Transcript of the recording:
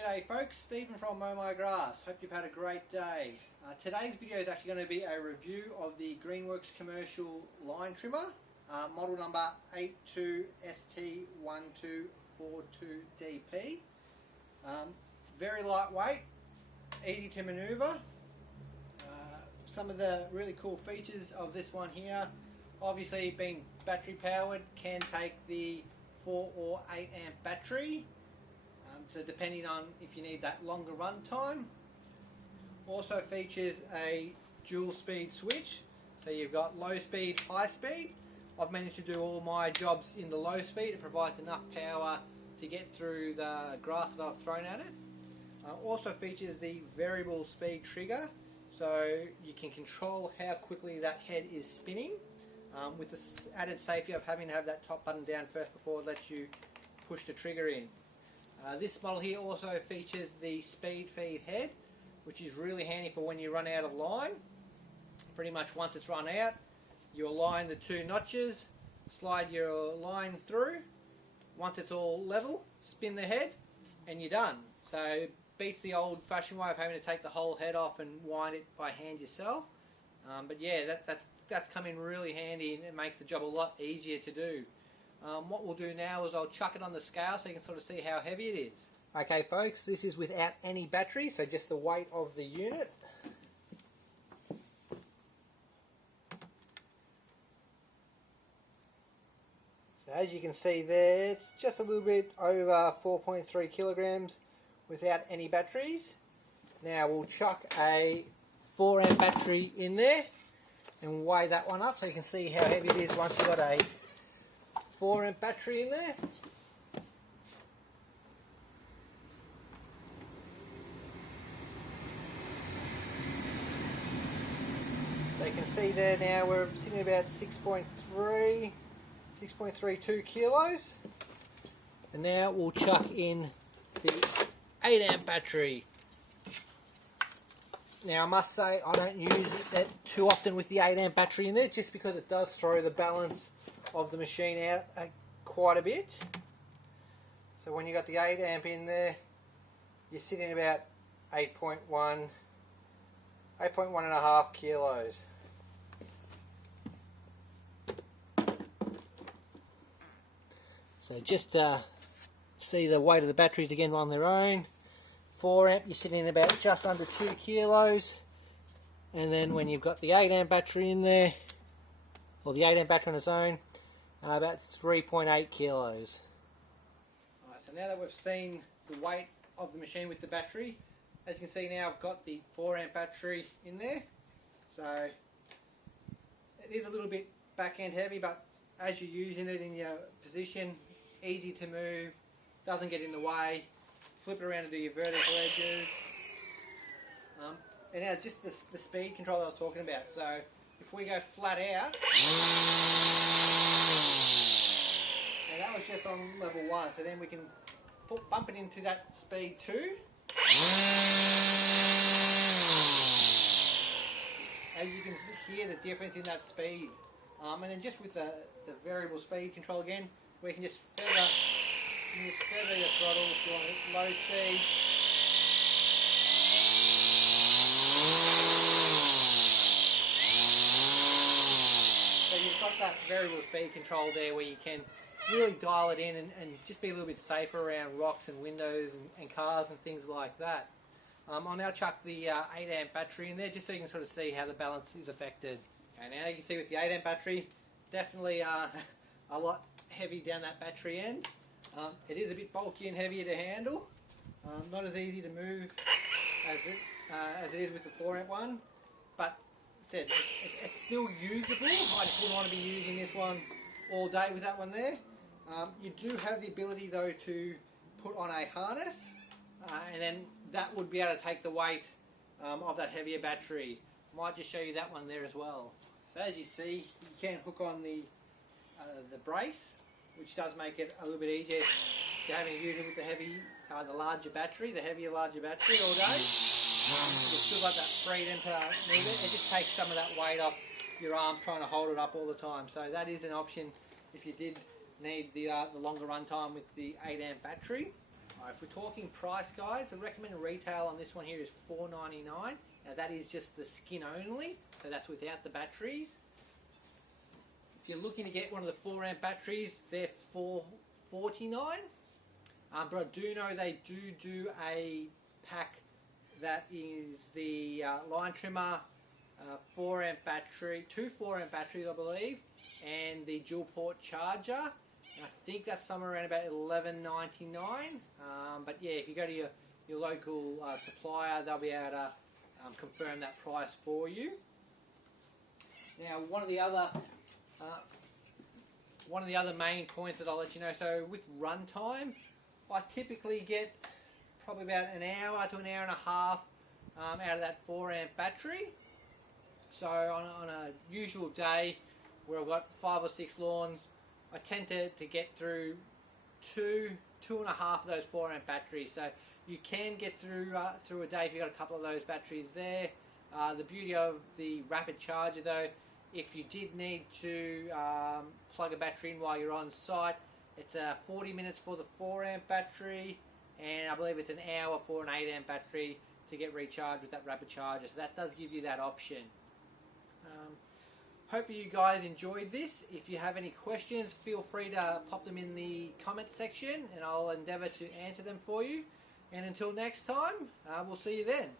G'day folks, Stephen from Mow My Grass. Hope you've had a great day. Today's video is actually going to be a review of the Greenworks Commercial line trimmer, model number 82ST1242DP. Very lightweight, easy to maneuver. Some of the really cool features of this one here, obviously being battery powered, can take the 4 or 8 amp battery. So depending on if you need that longer run time. Also features a dual speed switch, so you've got low speed, high speed. I've managed to do all my jobs in the low speed. It provides enough power to get through the grass that I've thrown at it. Also features the variable speed trigger, so you can control how quickly that head is spinning, with the added safety of having to have that top button down first before it lets you push the trigger in. This model here also features the speed feed head, which is really handy for when you run out of line. Pretty much once it's run out, you align the two notches, slide your line through. Once it's all level, spin the head, and you're done. So it beats the old-fashioned way of having to take the whole head off and wind it by hand yourself. But yeah, that's come in really handy, and it makes the job a lot easier to do. What we'll do now is I'll chuck it on the scale so you can sort of see how heavy it is. Okay folks, this is without any battery, so just the weight of the unit. So as you can see there, it's just a little bit over 4.3 kilograms without any batteries. Now we'll chuck a 4 amp battery in there and weigh that one up so you can see how heavy it is once you've got a 4 amp battery in there. So you can see there now we're sitting at about 6.32 kilos. And now we'll chuck in the 8 amp battery. Now I must say I don't use it too often with the 8 amp battery in there, just because it does throw the balance of the machine out quite a bit. So when you got the 8 amp in there, you're sitting about 8.1 and a half kilos. So just see the weight of the batteries again on their own. 4 amp, you're sitting about just under 2 kilos, and then when you've got the 8 amp battery in there, or the 8 amp battery on its own, about 3.8 kilos. Alright, so now that we've seen the weight of the machine with the battery, as you can see now I've got the 4 amp battery in there. So it is a little bit back end heavy, but as you're using it in your position, easy to move, doesn't get in the way. Flip it around to do your vertical edges. And now just the speed control that I was talking about. So if we go flat out, and that was just on level 1, so then we can bump it into that speed 2. As you can hear the difference in that speed. And then just with the variable speed control again, we can just feather your throttle if you want it low speed. So you've got that variable speed control there where you can really dial it in and just be a little bit safer around rocks and windows and cars and things like that. I'll now chuck the 8 amp battery in there just so you can sort of see how the balance is affected. Okay, now you can see with the 8 amp battery, definitely a lot heavy down that battery end. It is a bit bulky and heavier to handle. Not as easy to move as it is with the 4 amp one, but it's still usable. I just wouldn't want to be using this one all day with that one there. You do have the ability though to put on a harness, and then that would be able to take the weight of that heavier battery. Might just show you that one there as well. So as you see, you can hook on the brace, which does make it a little bit easier if you're having to use it with the larger battery all day. You've still got that freedom to move it. It just takes some of that weight off your arm trying to hold it up all the time. So that is an option if you did need the longer run time with the 8 amp battery. If we're talking price, guys, the recommended retail on this one here is $4.99. Now that is just the skin only, so that's without the batteries. If you're looking to get one of the 4 amp batteries, they're $4.49. But I do know they do a pack that is the line trimmer, 4 amp battery, 2 4 amp batteries I believe, and the dual port charger. And I think that's somewhere around about $11.99. But yeah, if you go to your local supplier, they'll be able to confirm that price for you. Now, one of the other main points that I'll let you know, so with runtime, I typically get probably about an hour to an hour and a half out of that 4 amp battery. So on a usual day where I've got 5 or 6 lawns, I tend to get through two and a half of those 4 amp batteries. So you can get through a day if you've got a couple of those batteries there. The beauty of the rapid charger though, if you did need to plug a battery in while you're on site, it's 40 minutes for the 4 amp battery, and I believe it's an hour for an 8 amp battery to get recharged with that rapid charger. So that does give you that option. Hope you guys enjoyed this. If you have any questions, feel free to pop them in the comment section and I'll endeavour to answer them for you. And until next time, we'll see you then.